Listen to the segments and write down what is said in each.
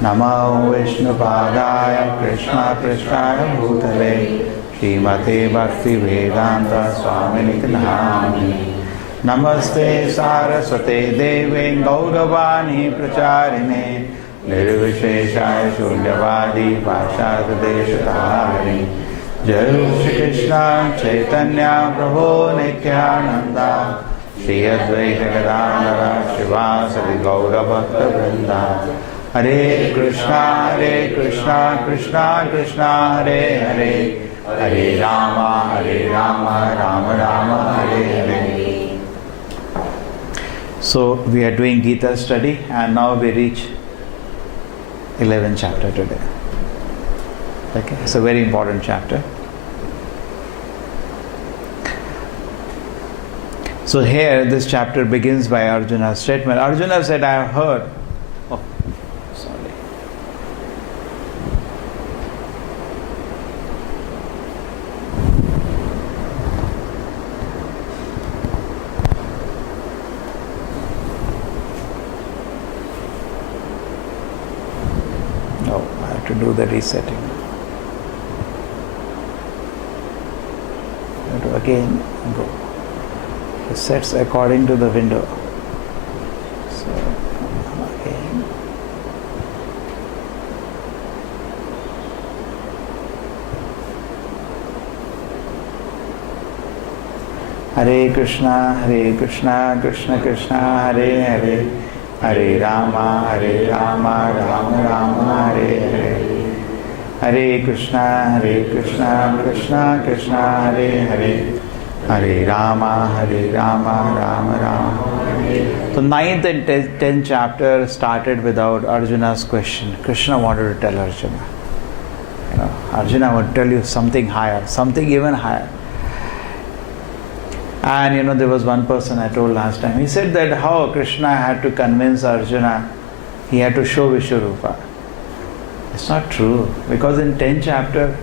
Namo Vishnupadaya Krishna Prishthaya Bhutale Srimate Bhakti Vedanta Swamini Namini Namaste Saraswate Deve Gauravani Pracharine Nirvisheshaya Shunyavadi Pashad Deshatari Jai Shri Krishna Chaitanya Prabhu Nityananda Shri Advaita Gadadhara Shivasadi Gaura Bhakta Vrinda Hare Krishna Krishna Krishna Hare Hare Hare Rama Rama Rama Hare Hare. So we are doing Gita study and now we reach 11th chapter today. Okay, it's a very important chapter. So here this chapter begins by Arjuna's statement. Arjuna said, I have heard. Oh, sorry. No, I have to do the resetting. I have to again go. It sets according to the window. So again. Hare Krishna Krishna Krishna Hare Hare Hare Rama Rama Rama Hare Hare Hare Krishna Krishna Krishna Hare Hare Hare Rama Rama Rama. So 9th and 10th chapter started without Arjuna's question. Krishna wanted to tell Arjuna. Arjuna, I want to tell you something higher, something even higher. And there was one person I told last time. He said that how Krishna had to convince Arjuna, he had to show Vishwarupa. It's not true, because in 10th chapter,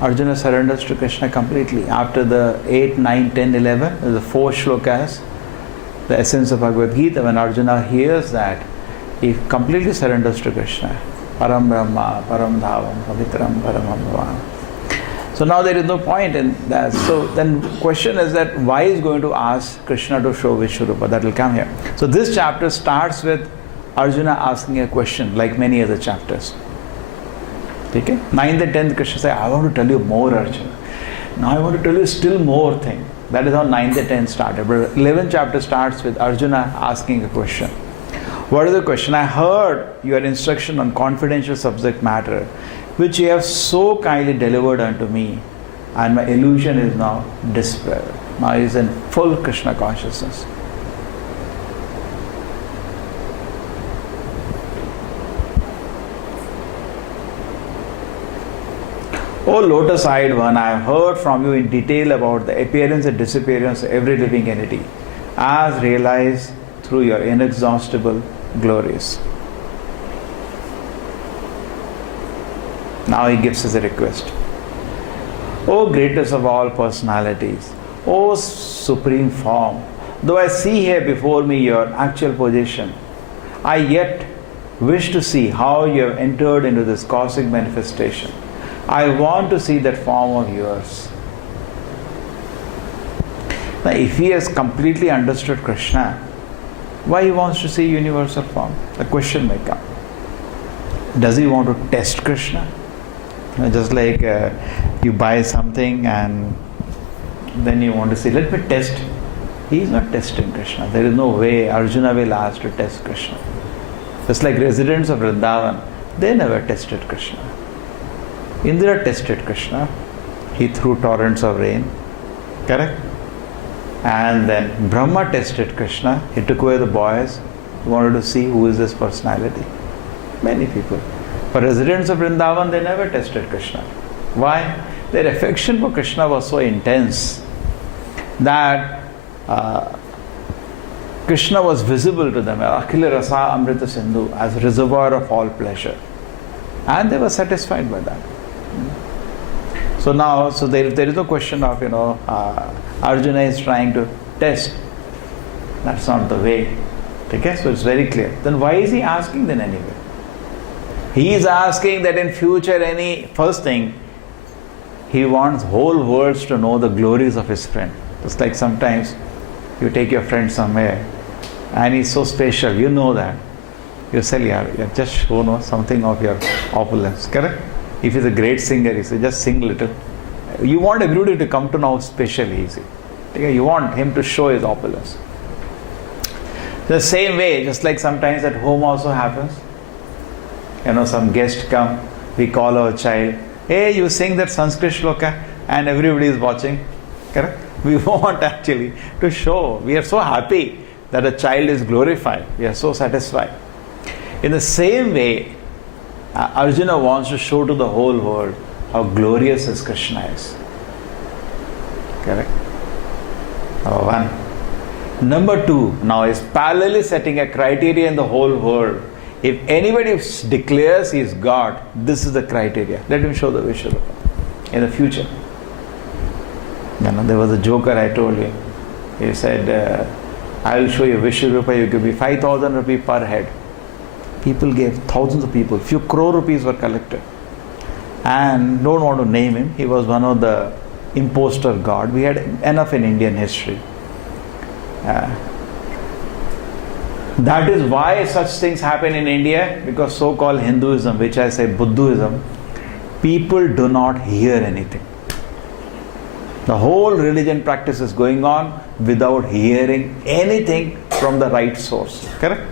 Arjuna surrenders to Krishna completely. After the 8, 9, 10, 11, the 4 shlokas, the essence of Bhagavad Gita, when Arjuna hears that, he completely surrenders to Krishna. Param Brahma, Param Dhavam, Pavitram, Paramam Bhavan. So now there is no point in that. So then the question is that why is going to ask Krishna to show Vishwarupa? That will come here. So this chapter starts with Arjuna asking a question, like many other chapters. Okay? 9th and 10th, Krishna says, I want to tell you more, Arjuna. Now I want to tell you still more thing. That is how 9th and 10th started. But 11th chapter starts with Arjuna asking a question. What is the question? I heard your instruction on confidential subject matter, which you have so kindly delivered unto me, and my illusion is now dispelled. Now he is in full Krishna consciousness. O lotus-eyed one, I have heard from you in detail about the appearance and disappearance of every living entity, as realized through your inexhaustible glories. Now he gives us a request. O greatest of all personalities, O supreme form, though I see here before me your actual position, I yet wish to see how you have entered into this cosmic manifestation. I want to see that form of yours. Now, if he has completely understood Krishna, why he wants to see universal form? The question may come. Does he want to test Krishna? Just like you buy something and then you want to say, let me test. He is not testing Krishna. There is no way Arjuna will ask to test Krishna. Just like residents of Vrindavan, they never tested Krishna. Indra tested Krishna. He threw torrents of rain. Correct? And then Brahma tested Krishna. He took away the boys. He wanted to see who is this personality. Many people. But residents of Vrindavan, they never tested Krishna. Why? Their affection for Krishna was so intense that Krishna was visible to them, Akhila Rasa Amrita Sindhu, as reservoir of all pleasure. And they were satisfied by that. So now, there is no question of, Arjuna is trying to test. That's not the way. Okay, so it's very clear. Then why is he asking then anyway? He is asking that in future, first thing, he wants whole worlds to know the glories of his friend. Just like sometimes you take your friend somewhere and he's so special, you know that. You say, yeah, just show something of your opulence, correct? If he's a great singer, he says, just sing little. You want everybody to come to know how special he is. You want him to show his opulence. The same way, just like sometimes at home also happens. Some guest come, we call our child, hey, you sing that Sanskrit shloka, and everybody is watching. Correct? We want actually to show. We are so happy that a child is glorified. We are so satisfied. In the same way, Arjuna wants to show to the whole world how glorious his Krishna is. Correct? Number one. Number two, now is parallelly setting a criteria in the whole world. If anybody declares he is God, this is the criteria. Let him show the Vishwarupa in the future. There was a joker I told you. He said, I will show you Vishwarupa, you give me 5,000 rupees per head. People gave, thousands of people, few crore rupees were collected. And don't want to name him, he was one of the impostor god. We had enough in Indian history. That is why such things happen in India, because so-called Hinduism, which I say Buddhism, people do not hear anything. The whole religion practice is going on without hearing anything from the right source. Correct?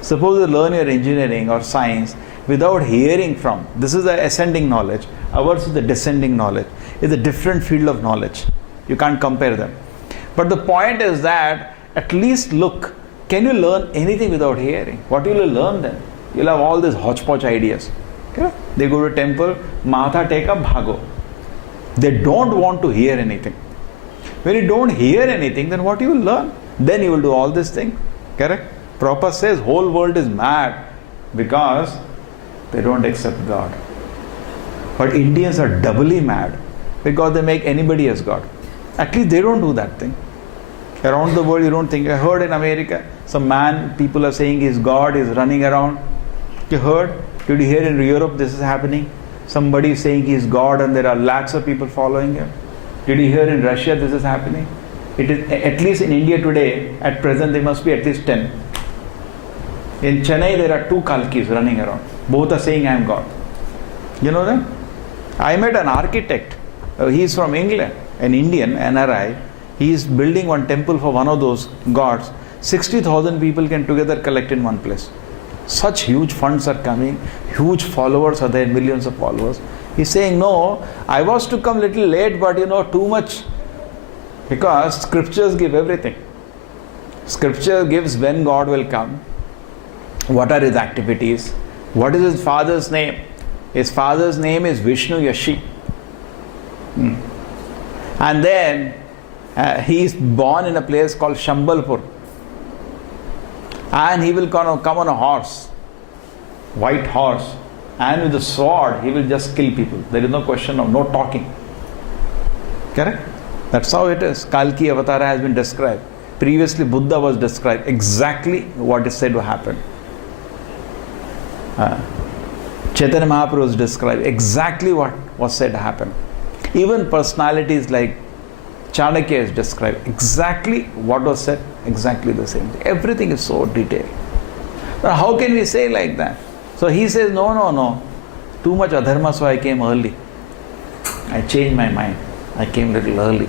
Suppose you learn your engineering or science without hearing from. This is the ascending knowledge. Ours is the descending knowledge. It's a different field of knowledge. You can't compare them. But the point is that at least look. Can you learn anything without hearing? What will you learn then? You'll have all these hodgepodge ideas. Okay? They go to temple, Matha take up bhago. They don't want to hear anything. When you don't hear anything, then what you will learn? Then you will do all this thing. Correct? Prabhupada says whole world is mad because they don't accept God. But Indians are doubly mad because they make anybody as God. At least they don't do that thing. Around the world you don't think. I heard in America, some man, people are saying he's God, is running around. You heard? Did you hear in Europe this is happening? Somebody is saying he is God and there are lakhs of people following him. Did you hear in Russia this is happening? It is, at least in India today, at present there must be at least 10. In Chennai there are 2 Kalkis running around. Both are saying I am God. You know that? I met an architect. He is from England, an Indian, NRI. He is building one temple for one of those gods. 60,000 people can together collect in one place. Such huge funds are coming. Huge followers are there, millions of followers. He's saying, no, I was to come little late, but too much. Because scriptures give everything. Scripture gives when God will come. What are his activities? What is his father's name? His father's name is Vishnu Yashi. And then he is born in a place called Shambalpur. And he will come on a horse, white horse, and with a sword he will just kill people. There is no question of no talking. Correct? That's how it is. Kalki Avatara has been described. Previously Buddha was described exactly what is said to happen. Chaitanya Mahaprabhu was described exactly what was said to happen. Even personalities like Chanakya is described exactly what was said, exactly the same thing. Everything is so detailed. But how can we say like that? So he says, no. Too much adharma, so I came early. I changed my mind. I came little early.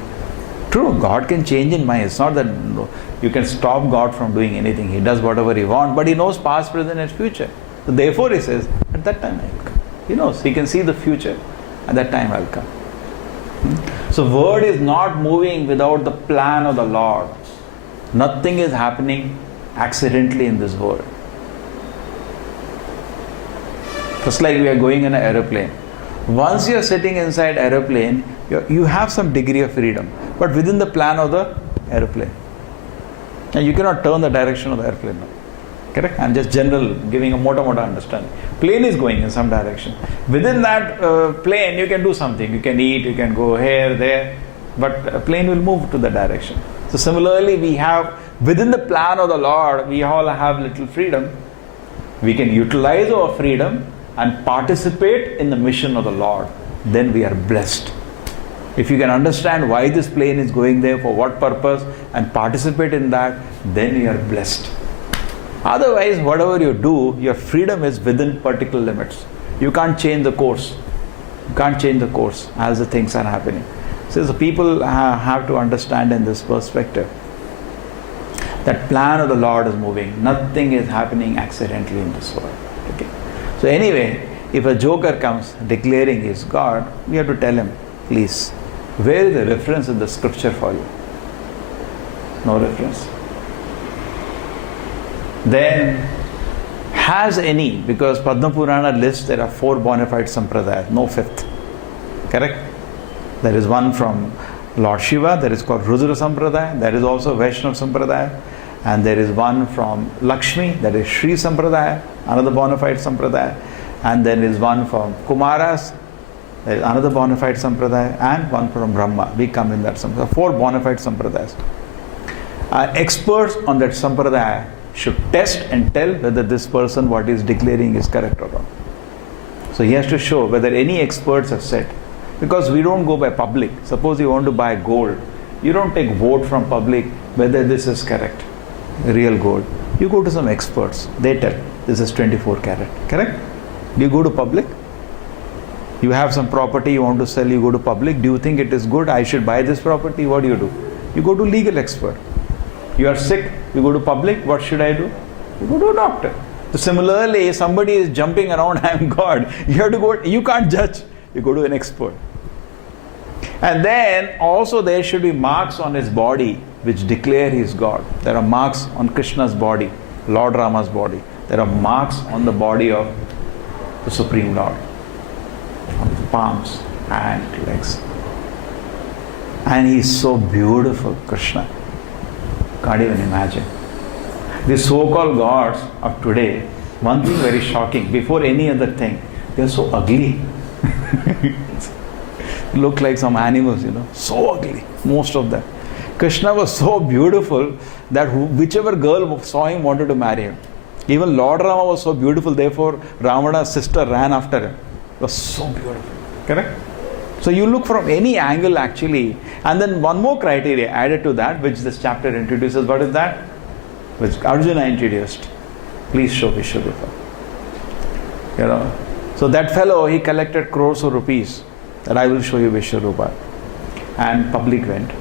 True, God can change in mind. It's not that you can stop God from doing anything. He does whatever he wants, but he knows past, present and future. So therefore he says, at that time I will come. He knows, he can see the future. At that time I will come. So word is not moving without the plan of the Lord. Nothing is happening accidentally in this world. Just like we are going in an aeroplane. Once you are sitting inside aeroplane, you have some degree of freedom, but within the plan of the aeroplane. And you cannot turn the direction of the airplane now. Correct? I'm just general, giving a mota understanding. Plane is going in some direction. Within that plane, you can do something. You can eat, you can go here, there, but a plane will move to the direction. So similarly, we have, within the plan of the Lord, we all have little freedom. We can utilize our freedom, and participate in the mission of the Lord, then we are blessed. If you can understand why this plane is going there, for what purpose, and participate in that, then you are blessed. Otherwise, whatever you do, your freedom is within particular limits. You can't change the course. You can't change the course as the things are happening. So the people have to understand in this perspective that plan of the Lord is moving. Nothing is happening accidentally in this world. Okay. So anyway, if a joker comes declaring he is God, we have to tell him, please, where is the reference in the scripture for you? No reference. Then, has any, because Padma Purana lists there are 4 bona fide sampradayas, no 5th. Correct? There is one from Lord Shiva, that is called Rudra Sampradaya, there is also Vaishnava Sampradaya, and there is one from Lakshmi, that is Shri Sampradaya, another bona fide sampradaya, and there is one from Kumaras, there is another bona fide sampradaya, and one from Brahma. We come in that sampradaya. 4 bona fide sampradayas. Experts on that sampradaya should test and tell whether this person what he is declaring is correct or wrong. So he has to show whether any experts have said. Because we don't go by public. Suppose you want to buy gold, you don't take vote from public whether this is correct, real gold. You go to some experts. They tell this is 24 karat. Correct? Do you go to public? You have some property you want to sell, you go to public. Do you think it is good? I should buy this property. What do? You go to legal expert. You are sick, you go to public, what should I do? You go to a doctor. So similarly, somebody is jumping around, I am God. You have to go, you can't judge. You go to an expert. And then also there should be marks on his body which declare he is God. There are marks on Krishna's body, Lord Rama's body. There are marks on the body of the Supreme Lord. On his palms, hand, legs. And he is so beautiful, Krishna. Can't even imagine. The so-called gods of today, one thing very shocking, before any other thing, they are so ugly. Look like some animals, so ugly, most of them. Krishna was so beautiful that whichever girl saw him wanted to marry him. Even Lord Rama was so beautiful, therefore Ravana's sister ran after him. He was so beautiful. Correct? So you look from any angle actually, and then one more criteria added to that, which this chapter introduces. What is that? Which Arjuna introduced. Please show Vishwarupa. So that fellow, he collected crores of rupees that I will show you Vishwarupa. And public went.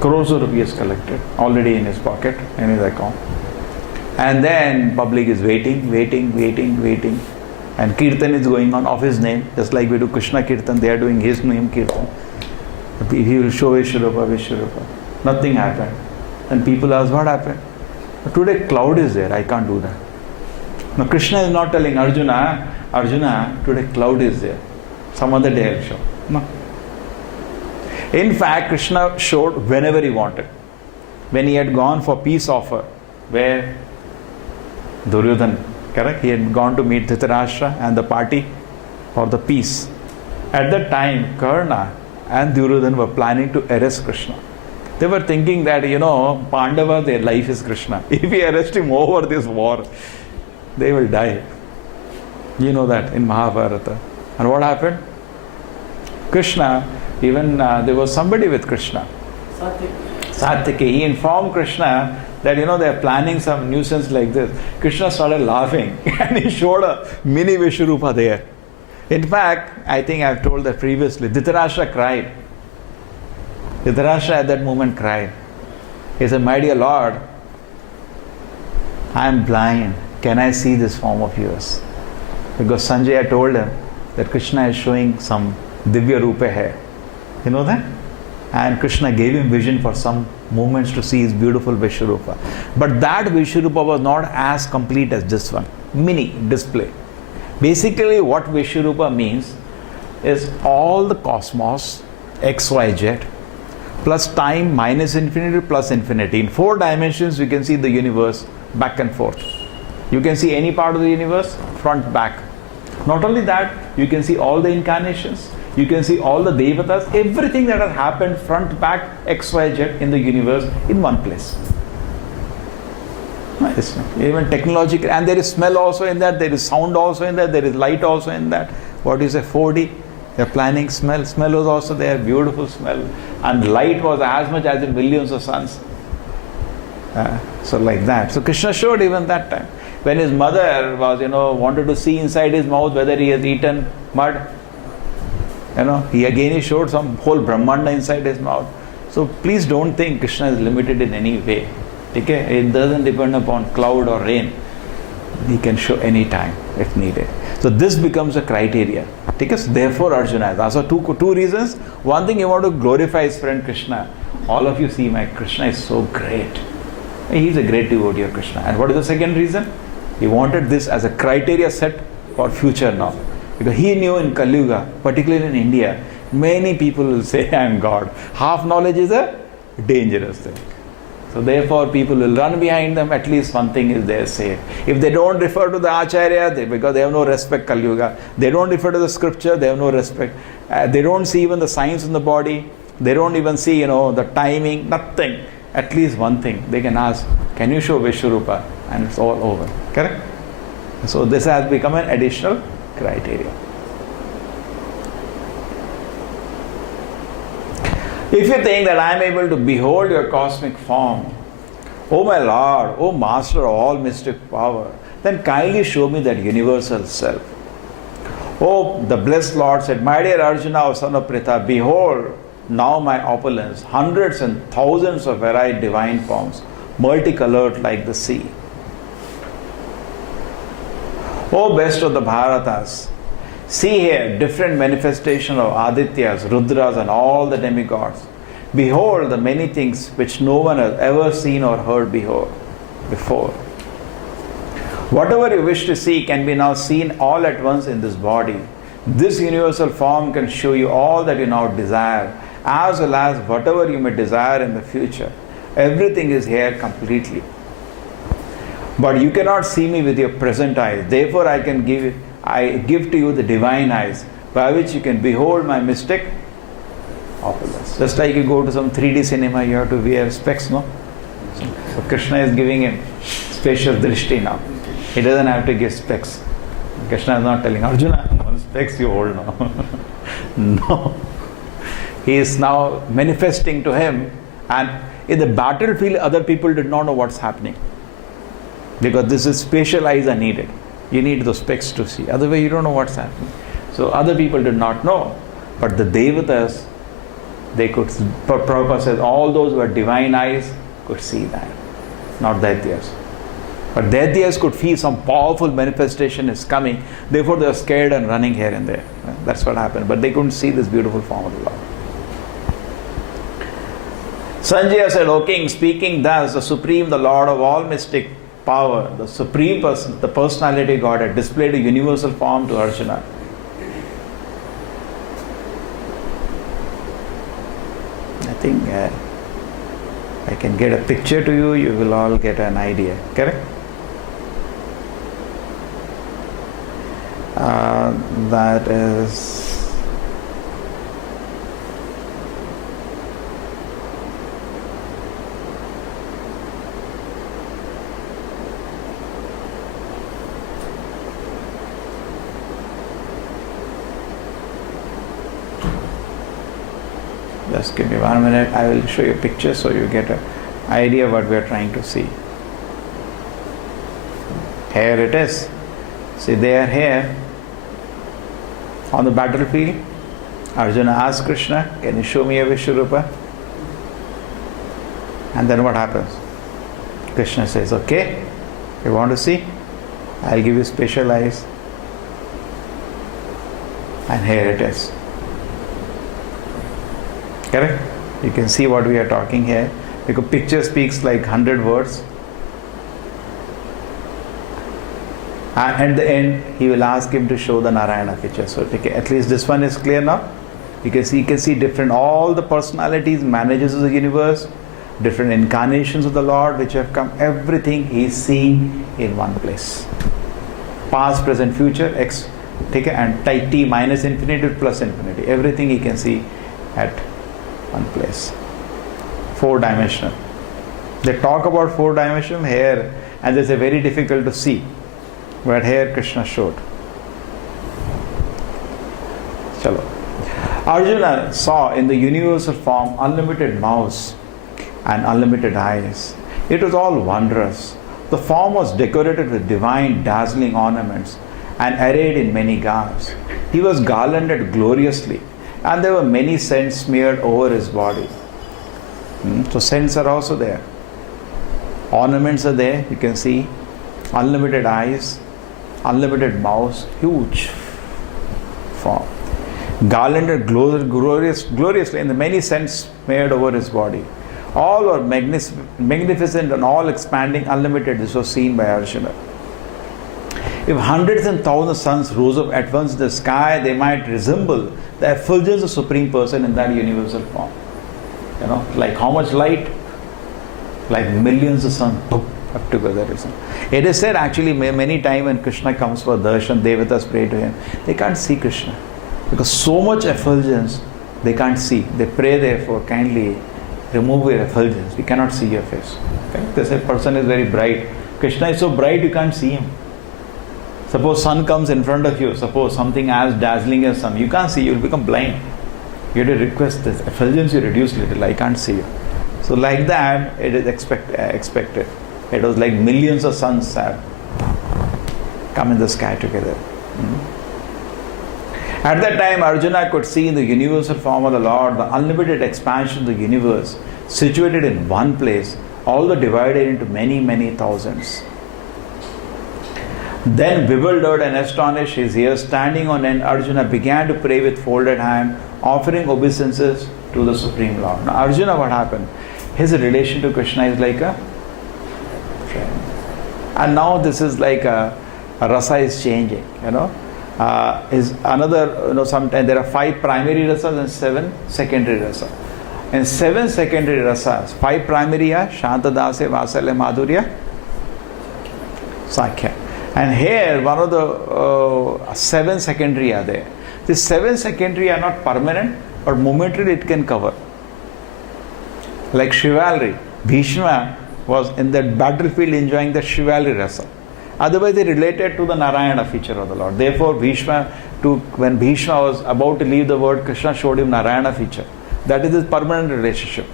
Crores of rupees collected, already in his pocket, in his account. And then public is waiting. And Kirtan is going on of his name, just like we do Krishna Kirtan, they are doing his name Kirtan. He will show Vishwarupa. Nothing happened. And people ask, what happened? Today cloud is there, I can't do that. Now Krishna is not telling Arjuna, today cloud is there. Some other day I'll show. No. In fact, Krishna showed whenever he wanted. When he had gone for peace offer, where Duryodhana, correct? He had gone to meet Dhritarashtra and the party for the peace. At that time, Karna and Duryodhana were planning to arrest Krishna. They were thinking that, Pandava, their life is Krishna. If we arrest him over this war, they will die. You know that in Mahabharata. And what happened? Krishna, even there was somebody with Krishna. Satyaki. He informed Krishna that they are planning some nuisance like this. Krishna started laughing and he showed a mini Vishwarupa there. In fact, I think I've told that previously, Dhritarashtra cried. Dhritarashtra at that moment cried. He said, my dear Lord, I am blind. Can I see this form of yours? Because Sanjaya told him that Krishna is showing some Divya Rupa hai. You know that? And Krishna gave him vision for some moments to see his beautiful Vishwarupa. But that Vishwarupa was not as complete as this one. Mini display. Basically what Vishwarupa means is all the cosmos, X, Y, Z, plus time minus infinity plus infinity. In 4 dimensions we can see the universe back and forth. You can see any part of the universe, front, back. Not only that, you can see all the incarnations. You can see all the devatas, everything that has happened front, back, X, Y, Z in the universe in one place. It's not. Even technological, and there is smell also in that, there is sound also in that, there is light also in that. What is a 4D? They're planning smell. Smell was also there, beautiful smell. And light was as much as in millions of suns. So like that. So Krishna showed even that time. When his mother was, wanted to see inside his mouth whether he has eaten mud. He showed some whole Brahmanda inside his mouth. So please don't think Krishna is limited in any way. Okay? It doesn't depend upon cloud or rain. He can show any time if needed. So this becomes a criteria. Okay? So therefore Arjuna has asked. So two reasons. One thing, you want to glorify his friend Krishna. All of you see my Krishna is so great. He's a great devotee of Krishna. And what is the second reason? He wanted this as a criteria set for future now. Because he knew in Kali Yuga, particularly in India, many people will say, I am God. Half knowledge is a dangerous thing. So therefore people will run behind them, at least one thing is there safe. If they don't refer to the Acharya, because they have no respect, Kali Yuga, they don't refer to the scripture, they have no respect. They don't see even the signs in the body, they don't even see, the timing, nothing. At least one thing, they can ask, can you show Vishwarupa? And it's all over. Correct? So this has become an additional criteria. If you think that I am able to behold your cosmic form, O my Lord, O Master of all mystic power, then kindly show me that universal self. Oh, the blessed Lord said, my dear Arjuna, O son of Pritha, behold now my opulence, hundreds and thousands of varied divine forms, multicolored like the sea. O best of the Bharatas, see here different manifestation of Adityas, Rudras and all the demigods. Behold the many things which no one has ever seen or heard before. Whatever you wish to see can be now seen all at once in this body. This universal form can show you all that you now desire, as well as whatever you may desire in the future. Everything is here completely. But you cannot see me with your present eyes. Therefore I give to you the divine eyes, by which you can behold my mystic opulence. Just like you go to some 3D cinema, you have to wear specs, no? So Krishna is giving him special drishti now. He doesn't have to give specs. Krishna is not telling, Arjuna, one specs you hold now. No. He is now manifesting to him, and in the battlefield other people did not know what's happening. Because this is spatial eyes are needed. You need those specs to see. Otherwise you don't know what's happening. So other people did not know. But the Devatas, they could, Prabhupada says, all those who had divine eyes could see that. Not Daityas. But Daityas could feel some powerful manifestation is coming. Therefore they were scared and running here and there. That's what happened. But they couldn't see this beautiful form of the Lord. Sanjaya said, O king, speaking thus, the Supreme, the Lord of all mystic power, the Supreme Person, the Personality God, had displayed a universal form to Arjuna. I think I can get a picture to you, you will all get an idea. Correct? That is... Just give me 1 minute, I will show you a picture so you get an idea what we are trying to see. Here it is. See, they are here on the battlefield. Arjuna asks Krishna, can you show me a Vishwarupa? And then what happens? Krishna says, okay, you want to see? I'll give you special eyes. And here it is. Correct? You can see what we are talking here. Because picture speaks like 100 words. And at the end, he will ask him to show the Narayana picture. So at least this one is clear now. You can see different, all the personalities, managers of the universe, different incarnations of the Lord which have come, everything he is seeing in one place. Past, present, future, X, and T minus infinity plus infinity. Everything he can see at one place. 4-dimensional. They talk about 4-dimensional here. and it's very difficult to see. But here Krishna showed. Chalo. Arjuna saw in the universal form unlimited mouths and unlimited eyes. It was all wondrous. The form was decorated with divine dazzling ornaments and arrayed in many garbs. He was garlanded gloriously, and there were many scents smeared over his body. So scents are also there. Ornaments are there, you can see. Unlimited eyes, unlimited mouths, huge form. Garlanded gloriously, and the many scents smeared over his body. All were magnificent and all expanding, unlimited. This was seen by Arjuna. If hundreds and thousands of suns rose up at once in the sky, they might resemble the effulgence of Supreme Person in that universal form. You know, like how much light? Like millions of suns up together. It is said actually many times when Krishna comes for darshan, Devatas pray to him. They can't see Krishna because so much effulgence they can't see. They pray therefore, kindly remove your effulgence. We cannot see your face. Okay? They say person is very bright. Krishna is so bright you can't see him. Suppose sun comes in front of you, suppose something as dazzling as sun, you can't see, you will become blind. You have to request this effulgence you reduce little, I can't see you. So like that, it is expected. It was like millions of suns have come in the sky together. At that time, Arjuna could see in the universal form of the Lord the unlimited expansion of the universe, situated in one place, although divided into many, many thousands. Then, bewildered and astonished, his ears standing on end, Arjuna began to pray with folded hand, offering obeisances to the Supreme Lord. Now, Arjuna, what happened? His relation to Krishna is like a friend. And now this is like a rasa is changing, you know. Is another, you know, sometimes there are 5 primary rasas and 7 secondary rasas. And 7 secondary rasas, 5 primary are Shanta Dasya, Vasalya, Madhurya, Sakhya. And here, one of the 7 secondary are there. These 7 secondary are not permanent, but momentarily it can cover. Like chivalry, Bhishma was in that battlefield enjoying the chivalry rasa. Otherwise, they related to the Narayana feature of the Lord. Therefore, when Bhishma was about to leave the world, Krishna showed him Narayana feature. That is his permanent relationship.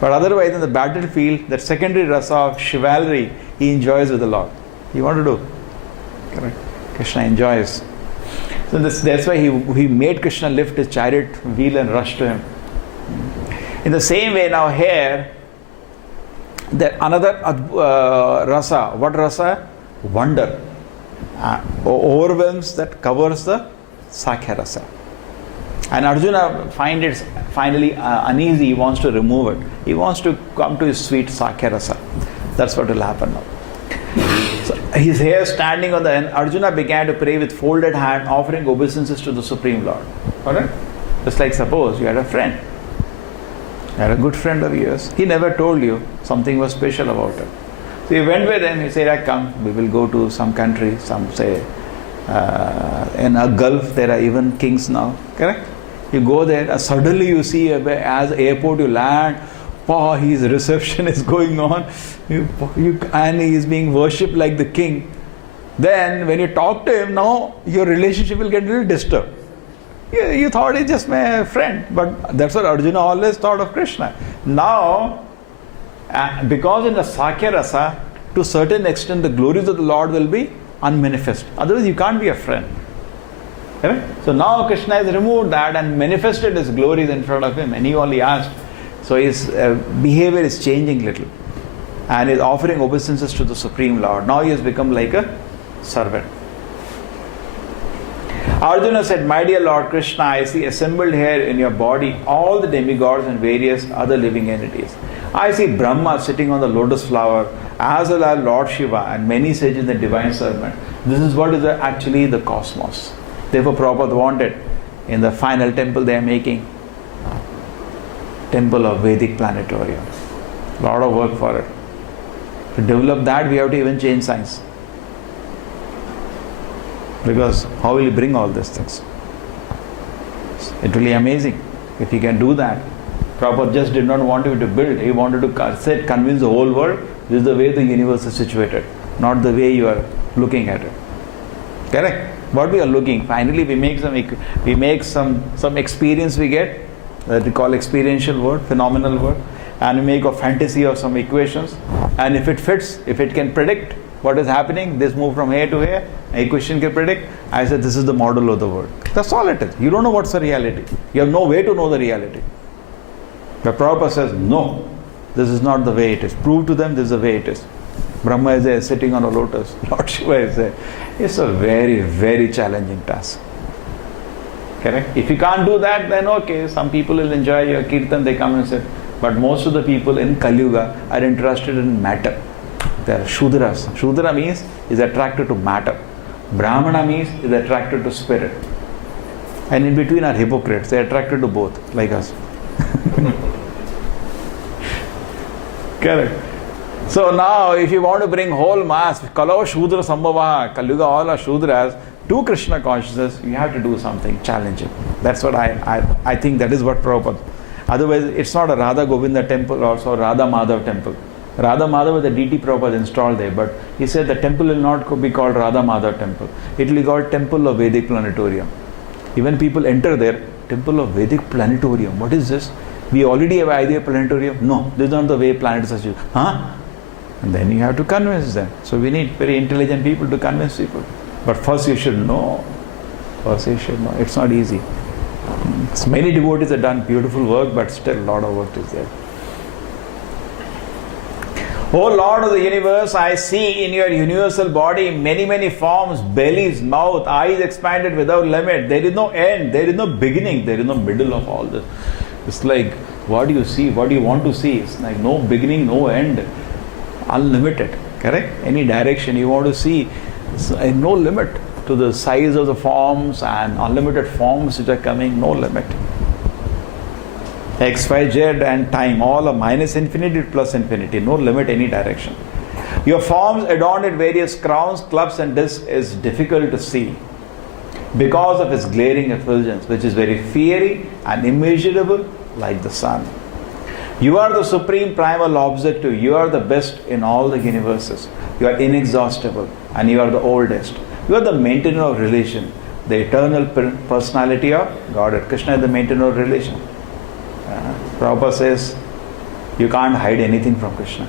But otherwise, in the battlefield, that secondary rasa of chivalry, he enjoys with the Lord. You want to do? Correct. Krishna enjoys. So that's why he made Krishna lift his chariot wheel and rush to him. In the same way, now here, that another rasa. What rasa? Wonder. Overwhelms that covers the Sakhya rasa. And Arjuna finds it finally uneasy. He wants to remove it. He wants to come to his sweet Sakhya rasa. That's what will happen now. So he's here standing on the end. Arjuna began to pray with folded hand, offering obeisances to the Supreme Lord. Alright? Just like suppose you had a friend. You had a good friend of yours. He never told you something was special about him. So you went with him. He said, come, we will go to some country. Some say in a Gulf there are even kings now. Correct? You go there and suddenly you see as airport you land. His reception is going on, and he is being worshipped like the king. Then when you talk to him, now your relationship will get a little disturbed. You thought he's just my friend, but that's what Arjuna always thought of Krishna. Now, because in the Sakhya rasa, to a certain extent, the glories of the Lord will be unmanifest. Otherwise, you can't be a friend. Right? So now Krishna has removed that and manifested his glories in front of him, and he only asked. So his behavior is changing little, and is offering obeisances to the Supreme Lord. Now he has become like a servant. Arjuna said, my dear Lord Krishna, I see assembled here in your body all the demigods and various other living entities. I see Brahma sitting on the lotus flower, as well as Lord Shiva and many sages in the divine servant. This is what is actually the cosmos. Therefore Prabhupada wanted, in the final temple they are making, temple of Vedic planetarium. Lot of work for it. To develop that, we have to even change science. Because how will you bring all these things? It will be amazing if you can do that. Prabhupada just did not want you to build. He wanted to convince the whole world This is the way the universe is situated, not the way you are looking at it. Correct? What we are looking, finally we make some experience we get, that we call experiential world, phenomenal world, and we make a fantasy of some equations, and if it fits, if it can predict what is happening, this move from here to here, an equation can predict, I said this is the model of the world. That's all it is. You don't know what's the reality. You have no way to know the reality. But Prabhupada says, no, this is not the way it is. Prove to them this is the way it is. Brahma is there sitting on a lotus. Lord Shiva is there. It's a very, very challenging task. Correct? If you can't do that, then okay, some people will enjoy your kirtan, they come and sit. But most of the people in Kali Yuga are interested in matter. They are Shudras. Shudra means is attracted to matter. Brahmana means is attracted to spirit. And in between are hypocrites. They are attracted to both, like us. Correct. So now, if you want to bring whole mass, Kalau Shudra Sambhavaha, Kali Yuga, all are Shudras, to Krishna consciousness, you have to do something challenging. That's what I think that is what Prabhupada. Otherwise, it's not a Radha Govinda temple or so Radha Madhav temple. Radha Madhav is the deity Prabhupada installed there, but he said the temple will not be called Radha Madhav temple. It will be called Temple of Vedic Planetarium. Even people enter there, Temple of Vedic Planetarium. What is this? We already have idea of planetarium. No, this is not the way planets are used. Huh? And then you have to convince them. So we need very intelligent people to convince people. But first you should know. First you should know. It's not easy. So many devotees have done beautiful work, but still a lot of work is there. O Lord of the universe, I see in your universal body many, many forms, bellies, mouth, eyes expanded without limit. There is no end, there is no beginning, there is no middle of all this. It's like, what do you see? What do you want to see? It's like no beginning, no end. Unlimited, correct? Any direction you want to see, no limit to the size of the forms and unlimited forms which are coming, no limit. X, Y, Z and time, all are minus infinity plus infinity, no limit any direction. Your forms adorned with various crowns, clubs and discs is difficult to see because of its glaring effulgence, which is very fiery and immeasurable like the sun. You are the supreme primal objective. You are the best in all the universes. You are inexhaustible and you are the oldest. You are the maintainer of relation, the eternal personality of Godhead. Krishna is the maintainer of relation. Prabhupada says, you can't hide anything from Krishna.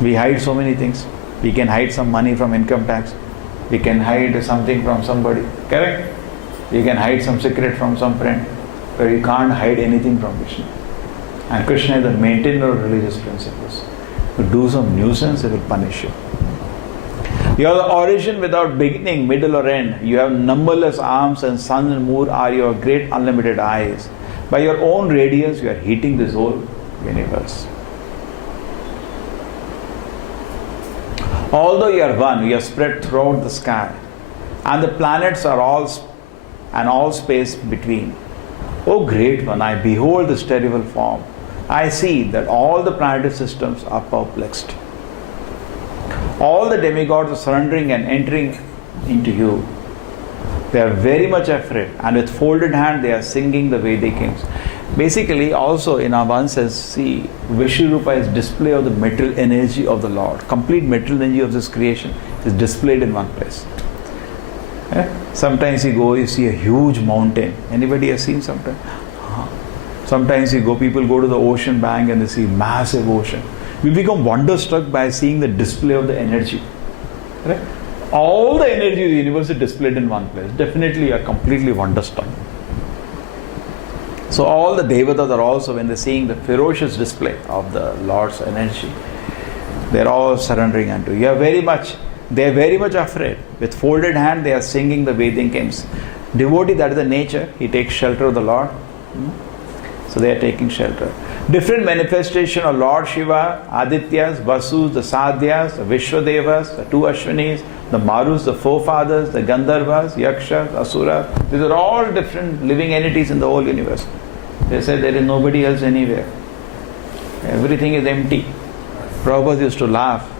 We hide so many things. We can hide some money from income tax. We can hide something from somebody. Correct? You can hide some secret from some friend. But you can't hide anything from Krishna. And Krishna is the maintainer of religious principles. If you do some nuisance, he will punish you. You are the origin without beginning, middle or end. You have numberless arms and sun and moon are your great unlimited eyes. By your own radiance, you are heating this whole universe. Although you are one, you are spread throughout the sky, and the planets are all space between. O great one, I behold this terrible form. I see that all the planetary systems are perplexed. All the demigods are surrendering and entering into you. They are very much afraid, and with folded hand they are singing the Vedic hymns. Basically, also in our one sense, see, Vishwarupa is display of the material energy of the Lord. Complete material energy of this creation is displayed in one place. Sometimes you go, you see a huge mountain. Anybody has seen sometimes? Sometimes people go to the ocean bank and they see massive ocean. We become wonderstruck by seeing the display of the energy. Right? All the energy of the universe is displayed in one place. Definitely you are completely wonderstruck. So all the devatas are also, when they're seeing the ferocious display of the Lord's energy, they're all surrendering unto you. They're very much afraid. With folded hand they are singing the Vedic hymns. Devotee, that is the nature, he takes shelter of the Lord. So they are taking shelter. Different manifestation of Lord Shiva, Adityas, Vasus, the Sadhyas, the Vishwadevas, the two Ashwinis, the Marus, the forefathers, the Gandharvas, Yakshas, Asuras. These are all different living entities in the whole universe. They say there is nobody else anywhere. Everything is empty. Prabhupada used to laugh.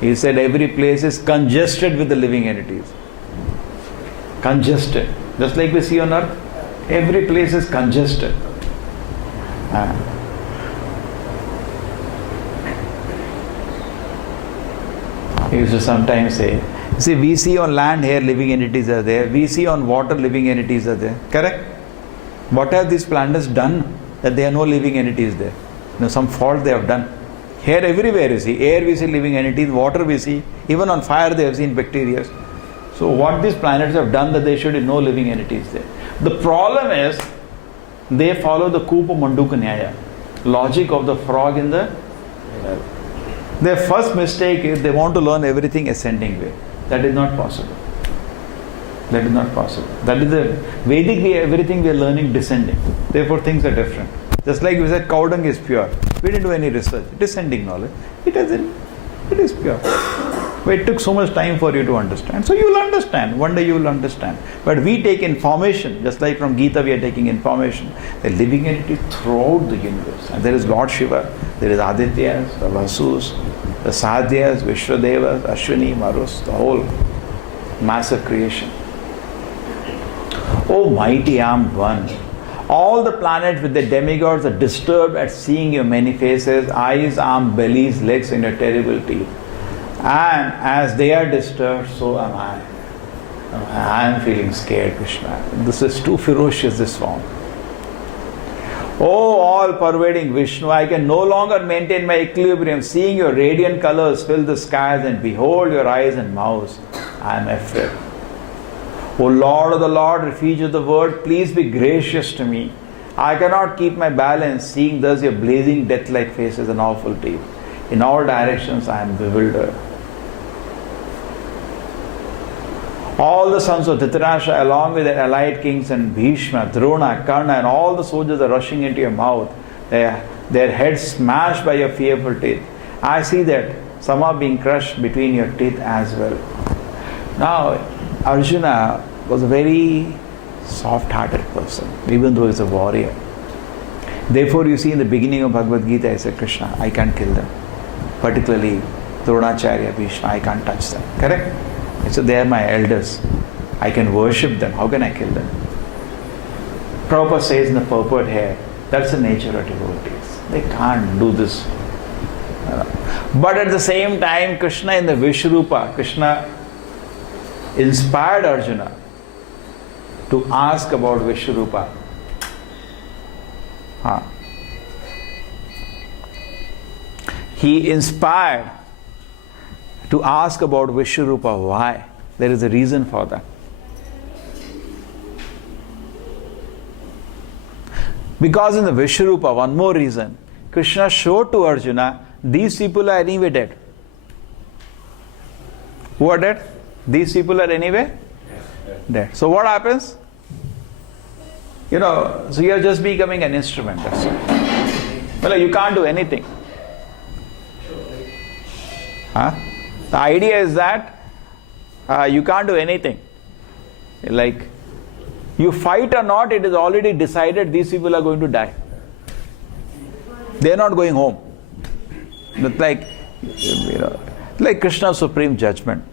He said every place is congested with the living entities. Congested. Just like we see on earth, every place is congested. He used to sometimes say, see, we see on land here living entities are there, we see on water living entities are there. Correct? What have these planets done that there are no living entities there? Some fault they have done. Here everywhere you see, air we see living entities, water we see, even on fire they have seen bacteria. So what these planets have done that there should be no living entities there? The problem is, they follow the Kupa Manduka Nyaya, logic of the frog in the well. Their first mistake is they want to learn everything ascending way. That is not possible. That is not possible. That is the Vedic way, everything we are learning descending. Therefore things are different. Just like we said cow dung is pure. We didn't do any research. Descending knowledge. It is pure. But it took so much time for you to understand. So you will understand. One day you will understand. But we take information, just like from Gita we are taking information. The living entity throughout the universe. And there is Lord Shiva, there is Adityas, the Vasus, the Sadhyas, Vishwadevas, Ashwini, Marus, the whole massive creation. Oh mighty armed one, all the planets with the demigods are disturbed at seeing your many faces, eyes, arms, bellies, legs, and your terrible teeth. And as they are disturbed, so am I. I am feeling scared, Krishna. This is too ferocious, this form. Oh, all-pervading Vishnu, I can no longer maintain my equilibrium. Seeing your radiant colors fill the skies and behold your eyes and mouths, I am afraid. O Lord of the Lord, refuge of the world, please be gracious to me. I cannot keep my balance, seeing thus your blazing death-like faces and awful teeth. In all directions I am bewildered. All the sons of Dhritarashtra, along with their allied kings and Bhishma, Drona, Karna, and all the soldiers are rushing into your mouth, their heads smashed by your fearful teeth. I see that some are being crushed between your teeth as well. Now, Arjuna was a very soft-hearted person, even though he was a warrior. Therefore, you see in the beginning of Bhagavad Gita, I said, Krishna, I can't kill them. Particularly Dronacharya, Bhishma, I can't touch them. Correct? So they are my elders. I can worship them. How can I kill them? Prabhupada says in the purport here, that's the nature of devotees. They can't do this. But at the same time, Krishna in the Vishrupa, Krishna inspired Arjuna to ask about Vishrupa. He inspired to ask about Vishrupa. Why? There is a reason for that. Because in the Vishrupa, one more reason, Krishna showed to Arjuna, these people are anyway dead. Who are dead? These people are anyway dead. So what happens? So you are just becoming an instrument. That's all. Well, you can't do anything. The idea is that you can't do anything. Like, you fight or not, it is already decided these people are going to die. They are not going home. But like Krishna's supreme judgment.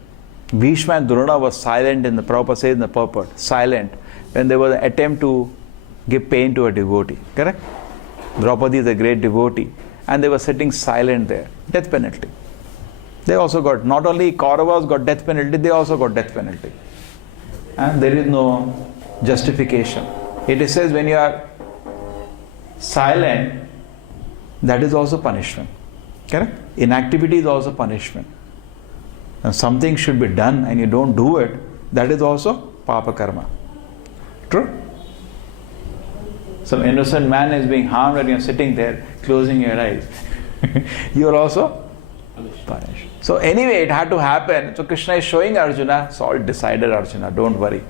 Bhishma and Drona was silent in the Prabhupada says in the purport, silent when there was an attempt to give pain to a devotee. Correct? Draupadi is a great devotee and they were sitting silent there. Death penalty. They also got, not only Kauravas got death penalty, they also got death penalty. And there is no justification. It says when you are silent, that is also punishment. Correct? Inactivity is also punishment. And something should be done and you don't do it, that is also papa karma. True? Some innocent man is being harmed and you're sitting there closing your eyes. You are also punished. So anyway, it had to happen. So Krishna is showing Arjuna, it's all decided, Arjuna, don't worry.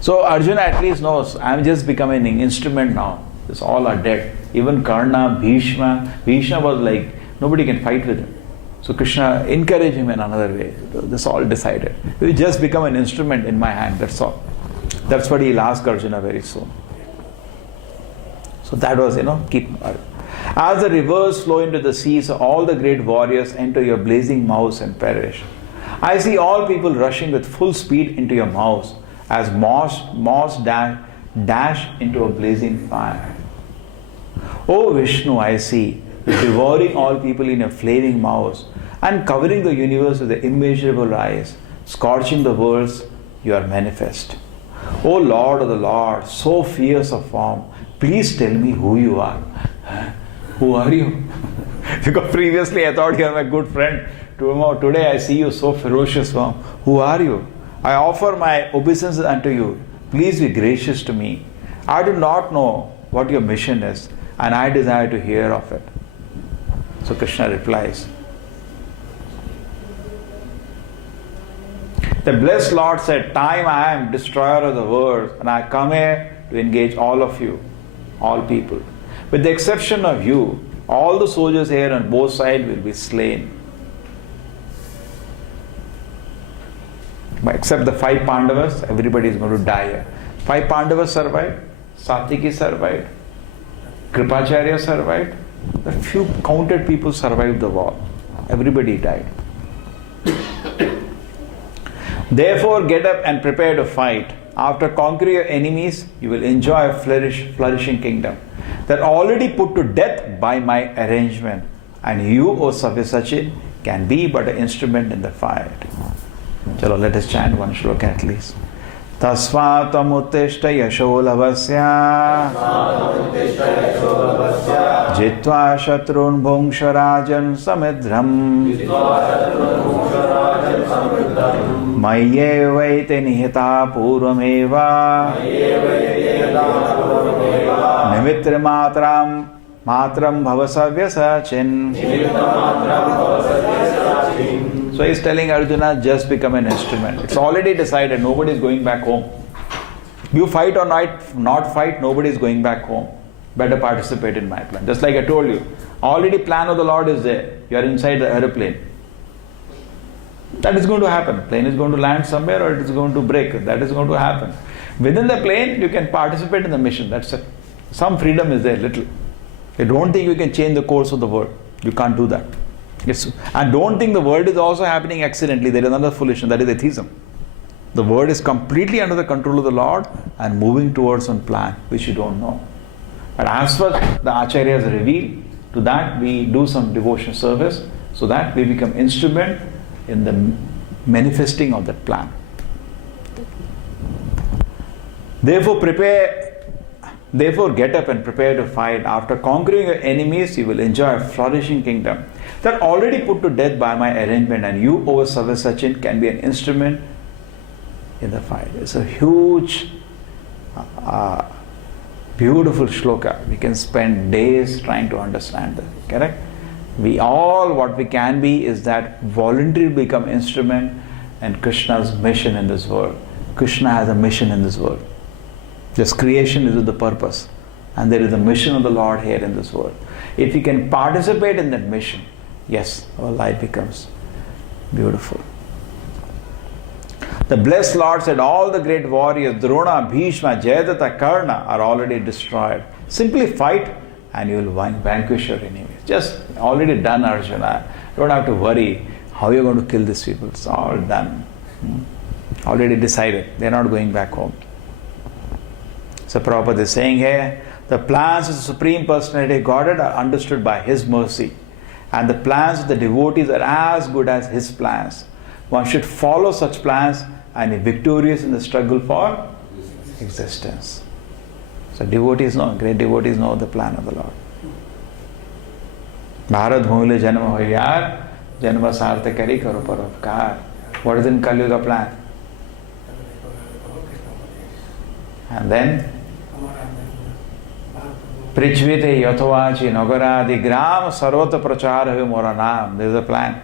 So Arjuna at least knows, I'm just becoming an instrument now. This all are dead. Even Karna, Bhishma. Bhishma was like, nobody can fight with him. So Krishna encouraged him in another way. This all decided. You just become an instrument in my hand, that's all. That's what he'll ask Arjuna very soon. So that was, keep. As the rivers flow into the seas, all the great warriors enter your blazing mouths and perish. I see all people rushing with full speed into your mouths as moths dash into a blazing fire. O Vishnu, I see, devouring all people in your flaming mouths. and covering the universe with the immeasurable eyes, scorching the worlds, you are manifest. O Lord of the Lord, so fierce of form, please tell me who you are. Who are you? Because previously I thought you are my good friend. Today I see you so ferocious form. Who are you? I offer my obeisances unto you. Please be gracious to me. I do not know what your mission is, and I desire to hear of it. So Krishna replies, the blessed Lord said, time I am destroyer of the world, and I come here to engage all of you, all people. With the exception of you, all the soldiers here on both sides will be slain. But except the 5 Pandavas, everybody is going to die here. 5 Pandavas survived, Satyaki survived, Kripacharya survived, a few counted people survived the war. Everybody died. Therefore, get up and prepare to fight. After conquering your enemies, you will enjoy a flourishing kingdom that already put to death by my arrangement. And you, O Savyasachin, can be but an instrument in the fight. Chalo, let us chant one shloka at least. Tasvatam uttishta yasholavasya jitva shatrun bhungsharajan samidram Mayyevaite nihita purvameva nimitra matram bhavasavyasachin. So he's telling Arjuna, just become an instrument. It's already decided, nobody is going back home. You fight or not fight, nobody is going back home. Better participate in my plan. Just like I told you, already plan of the Lord is there. You are inside the aeroplane. That is going to happen. Plane is going to land somewhere or it is going to break. That is going to happen. Within the plane, you can participate in the mission. That's it. Some freedom is there, little. You don't think you can change the course of the world. You can't do that. Yes. And don't think the world is also happening accidentally. There is another foolishness, that is atheism. The world is completely under the control of the Lord and moving towards some plan which you don't know. But as far as the Acharyas reveal, to that we do some devotion service so that we become instrument in the manifesting of that plan. Therefore get up and prepare to fight. After conquering your enemies, you will enjoy a flourishing kingdom that already put to death by my arrangement, and you, O Savyasachin, can be an instrument in the fight. It's a huge, beautiful shloka. We can spend days trying to understand that. Correct? What we can be is that voluntarily become instrument in Krishna's mission in this world. Krishna has a mission in this world. This creation is with the purpose, and there is a mission of the Lord here in this world. If we can participate in that mission, yes, our life becomes beautiful. The blessed Lord said, all the great warriors, Drona, Bhishma, Jayadratha, Karna, are already destroyed. Simply fight and you will vanquish your enemies. Just already done, Arjuna. Don't have to worry how you're going to kill these people. It's all done. Already decided. They're not going back home. So Prabhupada is saying here, the plans of the Supreme Personality of Godhead are understood by His mercy. And the plans of the devotees are as good as His plans. One should follow such plans and be victorious in the struggle for existence. So devotees know, great devotees know the plan of the Lord. Bharat bhumile janma hoyar, janma sartha kari karo paropkar. What is in Kali Yuga plan? And then Prithvite Yathovachi Nagaradi Gram Sarvata Prachara Mora Naam. There is a plan.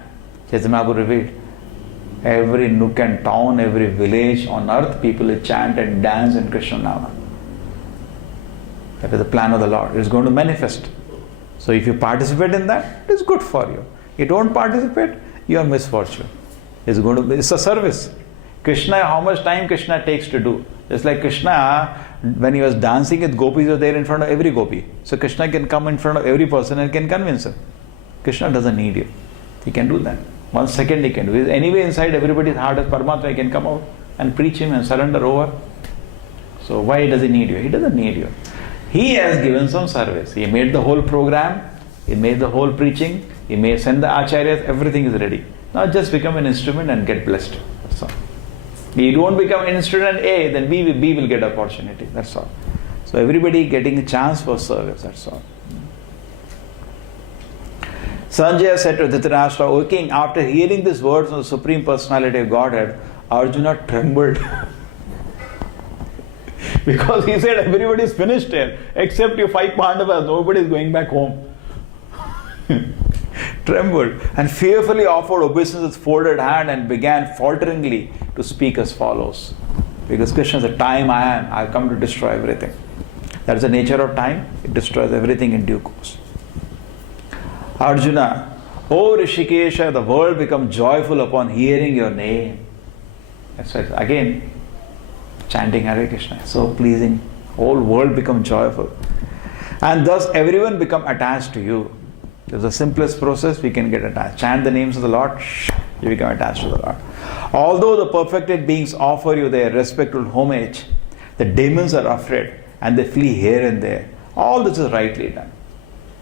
Chaitanya Mahaprabhu revealed. Every nook and town, every village on earth, people will chant and dance in Krishna Nama. That is the plan of the Lord. It is going to manifest. So if you participate in that, it is good for you. You don't participate, you are misfortune. It's a service. Krishna, how much time Krishna takes to do? Just like Krishna, when he was dancing with gopis, was there in front of every gopi. So Krishna can come in front of every person and can convince him. Krishna doesn't need you. He can do that. 1 second he can do it. Anyway, inside everybody's heart is Paramatma, he can come out and preach him and surrender over. So why does he need you? He doesn't need you. He has given some service. He made the whole program, he made the whole preaching, He may send the acharyas, everything is ready. Now just become an instrument and get blessed. That's all. You don't become an instrument A, then B will get opportunity. That's all. So everybody getting a chance for service. That's all. Sanjaya said to Dhritarashtra, "O king, after hearing these words of the Supreme Personality of Godhead, Arjuna trembled." Because he said, everybody is finished here, except you 5 Pandavas, nobody is going back home. Trembled and fearfully offered obeisance with folded hand and began falteringly to speak as follows. Because Krishna said, time I am, I have come to destroy everything. That is the nature of time, it destroys everything in due course. Arjuna, O Rishikesha, the world become joyful upon hearing your name. That's right. Again, chanting Hare Krishna, so pleasing, whole world become joyful. And thus everyone become attached to you. It's the simplest process, we can get attached. Chant the names of the Lord, you become attached to the Lord. Although the perfected beings offer you their respectful homage, the demons are afraid and they flee here and there. All this is rightly done.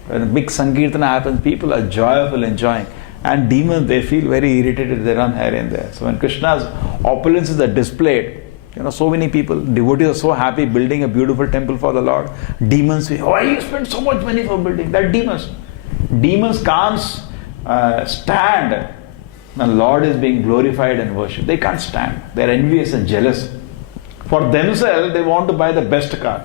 When a big Sankirtana happens, people are joyful, enjoying. And demons, they feel very irritated, they run here and there. So when Krishna's opulences are displayed, so many people, devotees are so happy building a beautiful temple for the Lord. Demons say, why you spend so much money for building? That demons. Demons can't stand when Lord is being glorified and worshipped. They can't stand. They are envious and jealous. For themselves, they want to buy the best car.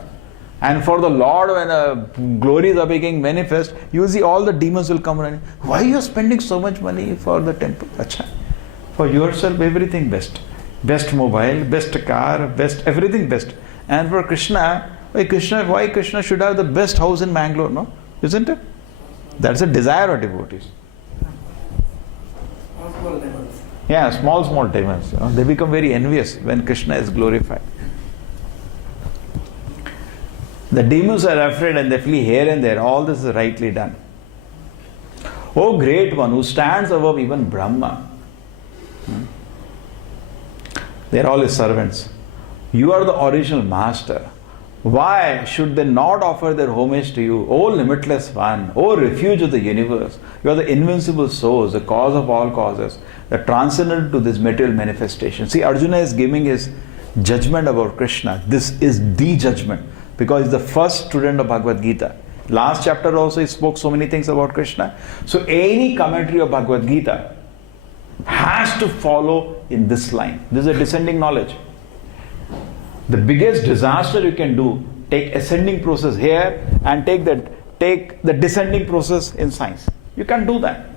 And for the Lord, when glories are being manifest, you see all the demons will come running. Why are you spending so much money for the temple? Achha. For yourself, everything best. Best mobile, best car, best, everything best. And for Krishna, why Krishna should have the best house in Mangalore, no? Isn't it? That's a desire of devotees. Small demons. Yeah, small demons. They become very envious when Krishna is glorified. The demons are afraid and they flee here and there. All this is rightly done. O great one who stands above even Brahma. They are all his servants. You are the original master. Why should they not offer their homage to you? O limitless one, O refuge of the universe. You are the invincible source, the cause of all causes, the transcendent to this material manifestation. See, Arjuna is giving his judgment about Krishna. This is the judgment because he's the first student of Bhagavad Gita. Last chapter also he spoke so many things about Krishna. So any commentary of Bhagavad Gita has to follow in this line. This is a descending knowledge. The biggest disaster you can do, take ascending process here and take the descending process in science. You can't do that.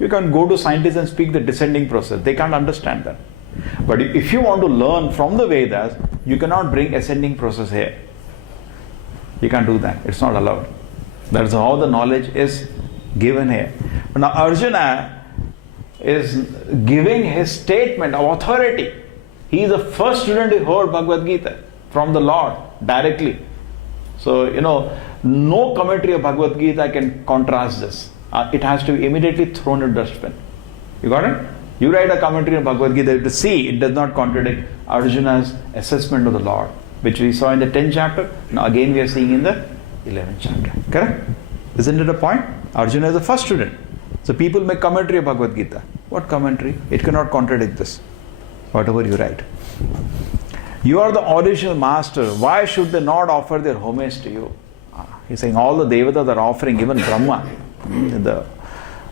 You can go to scientists and speak the descending process. They can't understand that. But if you want to learn from the Vedas, you cannot bring ascending process here. You can't do that. It's not allowed. That's how the knowledge is given here. But now Arjuna is giving his statement of authority. He is the first student who heard Bhagavad Gita from the Lord directly. So, no commentary of Bhagavad Gita can contrast this. It has to be immediately thrown in dustbin. You got it? You write a commentary on Bhagavad Gita to see it does not contradict Arjuna's assessment of the Lord, which we saw in the 10th chapter. Now again we are seeing in the 11th chapter. Correct? Isn't it a point? Arjuna is the first student. So people make commentary of Bhagavad Gita. What commentary? It cannot contradict this. Whatever you write. You are the original master. Why should they not offer their homage to you? He's saying all the devatas are offering, even Brahma.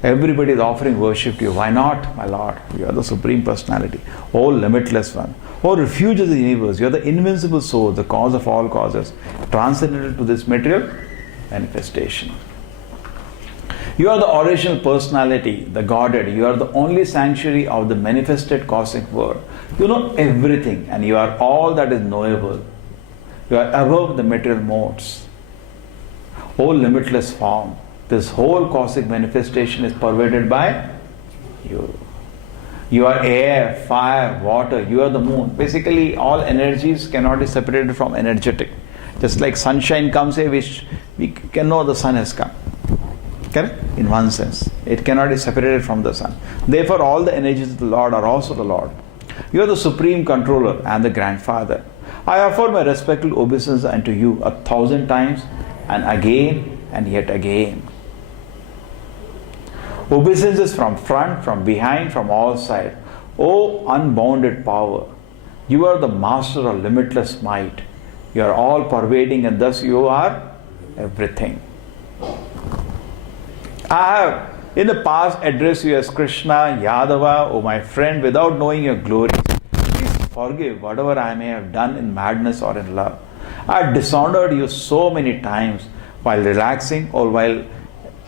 Everybody is offering worship to you. Why not, my Lord? You are the Supreme Personality. O limitless one. O refuge of the universe. You are the invincible soul, the cause of all causes, transcendental to this material manifestation. You are the original personality, the Godhead. You are the only sanctuary of the manifested cosmic world. You know everything and you are all that is knowable. You are above the material modes. O limitless form. This whole cosmic manifestation is pervaded by you. You are air, fire, water. You are the moon. Basically, all energies cannot be separated from energetic. Just like sunshine comes here, we can know the sun has come. Correct? In one sense. It cannot be separated from the sun. Therefore, all the energies of the Lord are also the Lord. You are the supreme controller and the grandfather. I offer my respectful obeisance unto you 1,000 times and again and yet again. Obeisances from front, from behind, from all sides. O unbounded power, you are the master of limitless might. You are all pervading and thus you are everything. I have in the past addressed you as Krishna, Yadava, O my friend, without knowing your glories. Please forgive whatever I may have done in madness or in love. I have dishonored you so many times while relaxing or while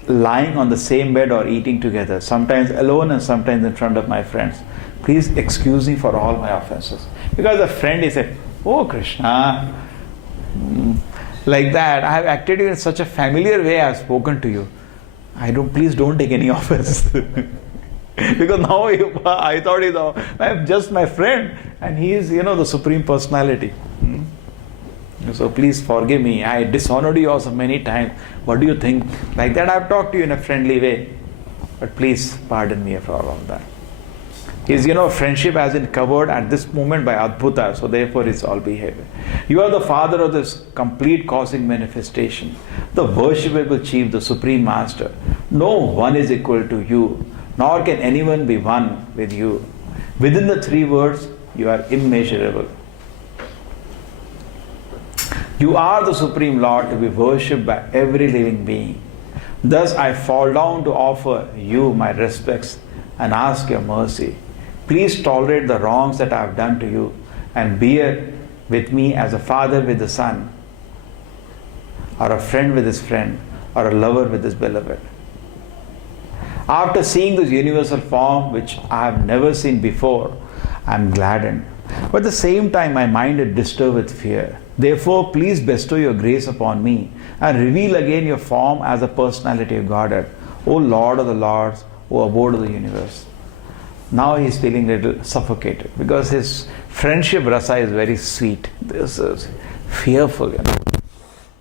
lying on the same bed or eating together, sometimes alone and sometimes in front of my friends. Please excuse me for all my offenses. Because a friend, he said, oh Krishna, like that, I have acted in such a familiar way, I have spoken to you. Please don't take any offense. Because now I thought he's just my friend and he is, the Supreme Personality. So please forgive me. I dishonored you also many times. What do you think? Like that I have talked to you in a friendly way. But please pardon me for all of that. His, friendship has been covered at this moment by Adbhuta, so therefore it's all behavior. You are the father of this complete cosmic manifestation, the worshipable chief, the supreme master. No one is equal to you, nor can anyone be one with you. Within the three words, you are immeasurable. You are the Supreme Lord to be worshipped by every living being. Thus I fall down to offer you my respects and ask your mercy. Please tolerate the wrongs that I have done to you and bear with me as a father with a son, or a friend with his friend, or a lover with his beloved. After seeing this universal form which I have never seen before, I am gladdened. But at the same time my mind is disturbed with fear. Therefore, please bestow your grace upon me and reveal again your form as a personality of Godhead, O Lord of the Lords, O abode of the universe. Now he is feeling a little suffocated because his friendship rasa is very sweet. This is fearful,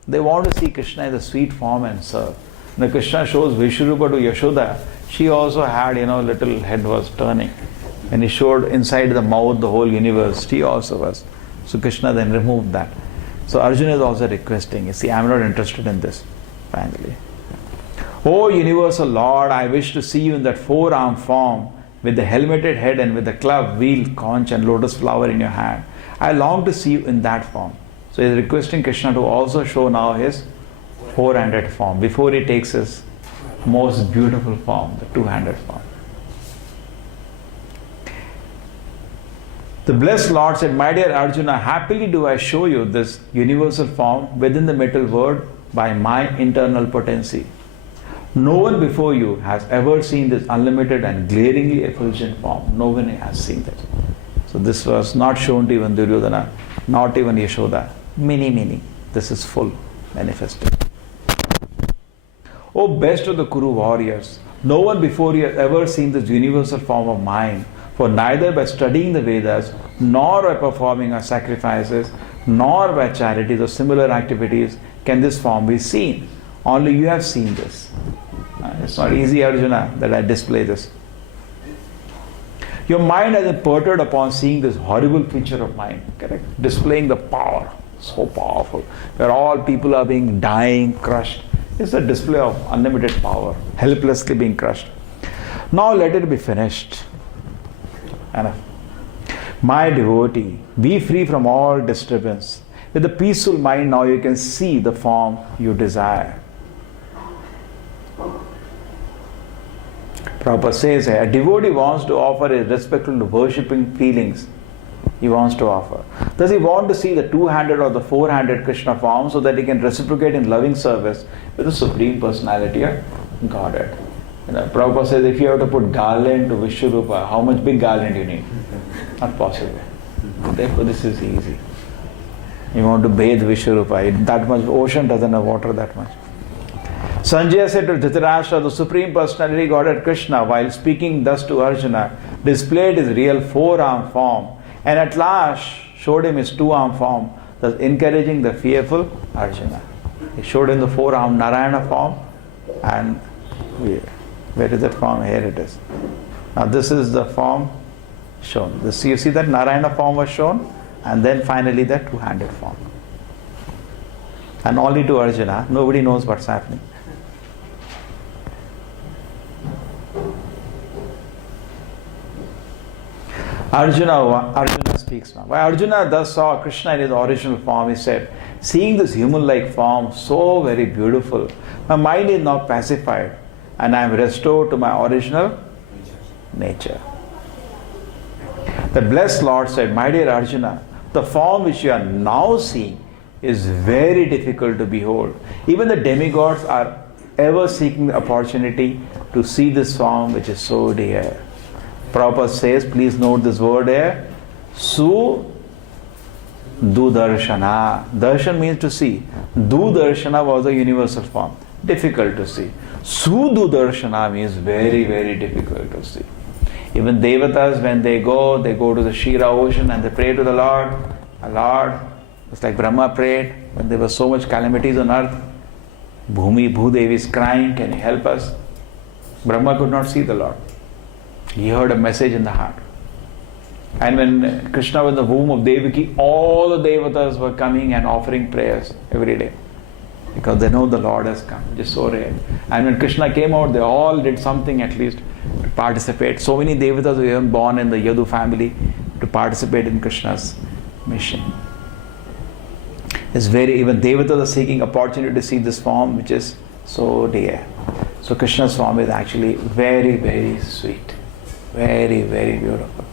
They want to see Krishna in the sweet form and serve. When Krishna shows Vishwarupa to Yashoda, she also had, little head was turning. When he showed inside the mouth the whole universe, she also was. So Krishna then removed that. So Arjuna is also requesting, I am not interested in this, finally. O universal Lord, I wish to see you in that four-armed form, with the helmeted head and with the club, wheel, conch and lotus flower in your hand. I long to see you in that form. So he is requesting Krishna to also show now his four-handed form before he takes his most beautiful form, the two-handed form. The blessed Lord said, my dear Arjuna, happily do I show you this universal form within the metal world by my internal potency. No one before you has ever seen this unlimited and glaringly effulgent form. No one has seen that. So this was not shown to even Duryodhana, not even Yashoda. Many. This is full manifested. O best of the Kuru warriors, no one before you has ever seen this universal form of mine. For neither by studying the Vedas, nor by performing our sacrifices, nor by charities or similar activities can this form be seen. Only you have seen this. It's not easy, Arjuna, that I display this. Your mind has been perturbed upon seeing this horrible picture of mine, correct? Displaying the power, so powerful, where all people are being dying, crushed. It's a display of unlimited power, helplessly being crushed. Now let it be finished. Enough. My devotee, be free from all disturbance. With a peaceful mind now you can see the form you desire. Prabhupada says a devotee wants to offer a respectful worshipping feelings. He wants to offer. Does he want to see the two-handed or the four-handed Krishna form so that he can reciprocate in loving service with the Supreme Personality of Godhead? Prabhupada says if you have to put garland to Vishwarupa, how much big garland you need? Not possible. Therefore this is easy. You want to bathe Vishwarupa, that much ocean doesn't have water that much. Sanjaya said to Dhritarashtra, the Supreme Personality Godhead Krishna, while speaking thus to Arjuna, displayed his real four-armed form and at last showed him his two-armed form, thus encouraging the fearful Arjuna. He showed him the four-armed Narayana form and where is that form? Here it is. Now this is the form shown. You see that Narayana form was shown and then finally the two-handed form. And only to Arjuna, nobody knows what's happening. Arjuna speaks now. When Arjuna thus saw Krishna in his original form, he said, seeing this human-like form so very beautiful, my mind is now pacified and I am restored to my original nature. The blessed Lord said, my dear Arjuna, the form which you are now seeing is very difficult to behold. Even the demigods are ever seeking the opportunity to see this form which is so dear. Prabhupada says, please note this word here, Su Dudarshana. Darshan means to see. Dudarshana was a universal form. Difficult to see. Su Dudarshana means very, very difficult to see. Even Devatas, when they go to the Shira ocean and they pray to the Lord. Lord, it's like Brahma prayed when there was so much calamities on earth. Bhudevi is crying, can you help us? Brahma could not see the Lord. He heard a message in the heart. And when Krishna was in the womb of Devaki, all the Devatas were coming and offering prayers every day. Because they know the Lord has come, which is so rare. And when Krishna came out, they all did something at least to participate. So many Devatas were even born in the Yadu family to participate in Krishna's mission. It's even Devatas are seeking opportunity to see this form which is so dear. So Krishna's form is actually very, very sweet. Very, very beautiful.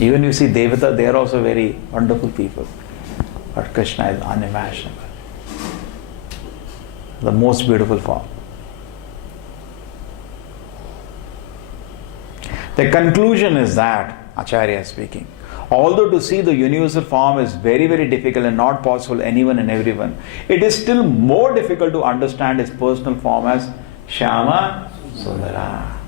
Even you see Devata, they are also very wonderful people. But Krishna is unimaginable. The most beautiful form. The conclusion is that, Acharya is speaking, although to see the universal form is very, very difficult and not possible anyone and everyone, it is still more difficult to understand his personal form as Shyama Sundara.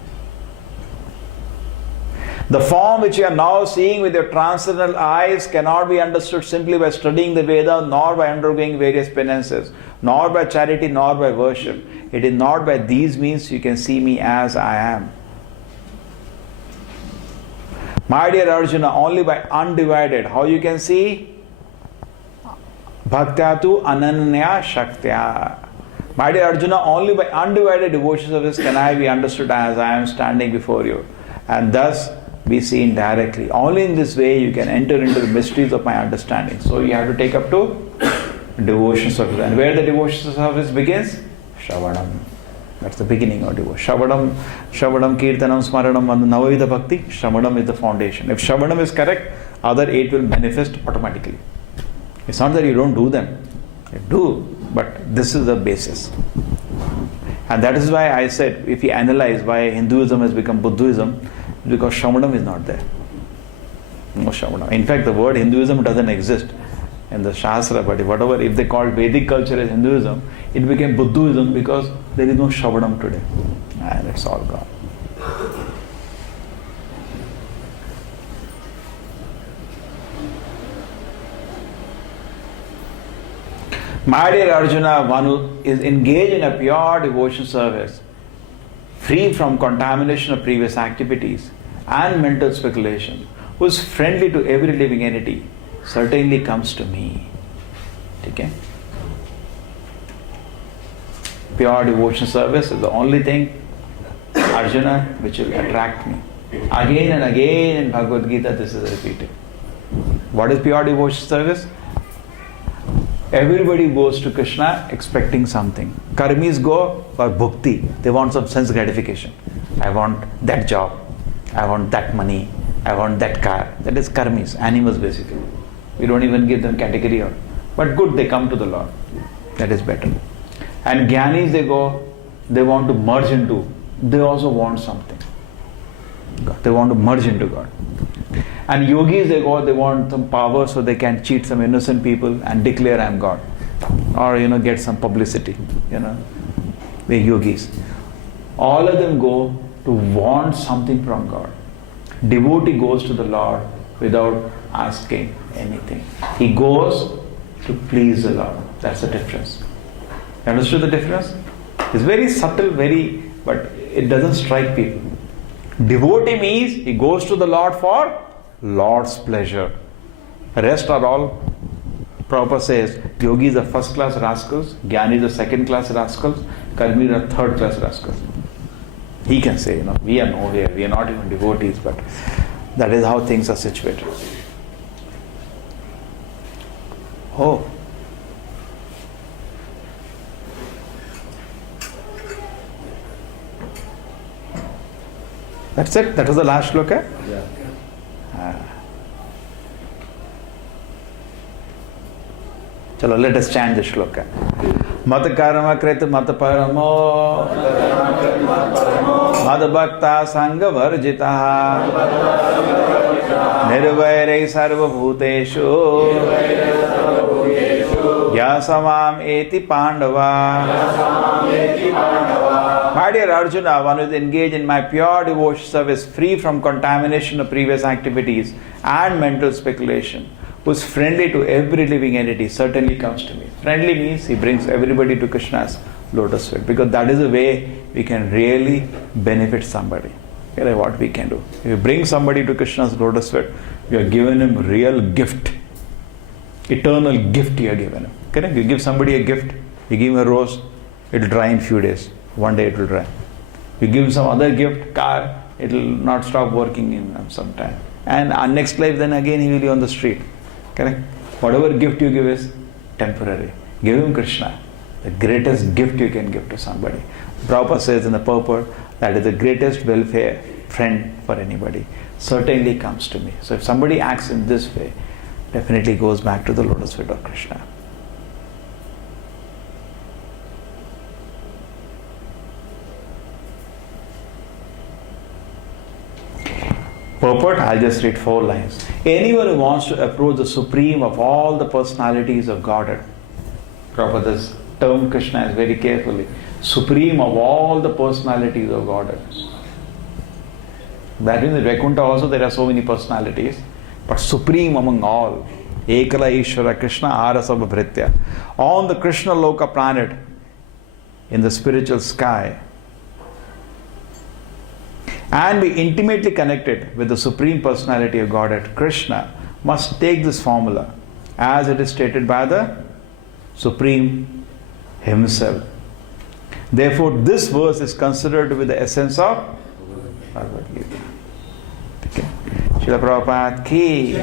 The form which you are now seeing with your transcendental eyes cannot be understood simply by studying the Veda, nor by undergoing various penances, nor by charity, nor by worship. It is not by these means you can see me as I am. My dear Arjuna, only by undivided, how you can see? Bhaktatu ananya shaktya. My dear Arjuna, only by undivided devotion service can I be understood as I am standing before you, and thus be seen directly. Only in this way you can enter into the mysteries of my understanding. So you have to take up to devotion service. And where the devotion service begins? Shravanam. That's the beginning of devotion. Shravanam, Kirtanam, Smaranam, and Navavidha Bhakti. Shravanam is the foundation. If Shravanam is correct, other 8 will manifest automatically. It's not that you don't do them. You do, but this is the basis. And that is why I said, if you analyze why Hinduism has become Buddhism, because Shravanam is not there. No Shravanam. In fact, the word Hinduism doesn't exist in the Shastra, but if they called Vedic culture as Hinduism, it became Buddhism because there is no Shravanam today. And it's all gone. My dear Arjuna, one who is engaged in a pure devotion service, free from contamination of previous activities and mental speculation, who is friendly to every living entity, certainly comes to me. Okay? Pure devotion service is the only thing, Arjuna, which will attract me. Again and again in Bhagavad Gita this is repeated. What is pure devotion service? Everybody goes to Krishna expecting something. Karmis go for bhakti. They want some sense gratification. I want that job. I want that money. I want that car. That is karmis, animals basically. We don't even give them category of. But good, they come to the Lord. That is better. And jnanis, they go, they want to merge into. They also want something. God. They want to merge into God. And yogis, they go, they want some power so they can cheat some innocent people and declare I am God. Or, get some publicity, The yogis. All of them go to want something from God. Devotee goes to the Lord without asking anything. He goes to please the Lord. That's the difference. You understood the difference? It's very subtle, but it doesn't strike people. Devotee means he goes to the Lord for Lord's pleasure. The rest are all, Prabhupada says, yogis are first class rascals, jnanis are second class rascals, karmis are third class rascals. He can say, we are nowhere, we are not even devotees, but That is how things are situated. Oh. That's it? That was the last shloka? Yeah. Chalo, let us chant the shloka. Mata karma krita mata paramo mata bhakta sangha varjitaha nirvairai sarva bhuteshu yasamam eti pandava. My dear Arjuna, one who is engaged in my pure devotion service, free from contamination of previous activities and mental speculation, who is friendly to every living entity, certainly comes to me. Friendly means he brings everybody to Krishna's lotus feet, because that is the way we can really benefit somebody. Okay, what we can do. If you bring somebody to Krishna's lotus feet, you are giving him real gift. Eternal gift you are given him. Okay? You give somebody a gift, you give him a rose, it will dry in few days. One day it will dry. You give some other gift, car, it will not stop working in some time. And our next life, then again he will be on the street. Correct? Whatever gift you give is temporary. Give him Krishna, the greatest gift you can give to somebody. Prabhupada says in the purport that is the greatest welfare friend for anybody. Certainly comes to me. So if somebody acts in this way, definitely goes back to the lotus feet of Krishna. Purport, I'll just read 4 lines. Anyone who wants to approach the supreme of all the personalities of Godhead, Prabhupada's term Krishna is very carefully, supreme of all the personalities of Godhead. That means in Vaikuntha also there are so many personalities, but supreme among all, Ekala Ishvara Krishna Arasabha Bhritya. On the Krishna Loka planet, in the spiritual sky, and be intimately connected with the Supreme Personality of Godhead, Krishna must take this formula as it is stated by the Supreme Himself. Therefore, this verse is considered to be the essence of Bhagavad Gita. Okay. Srila Prabhupada ki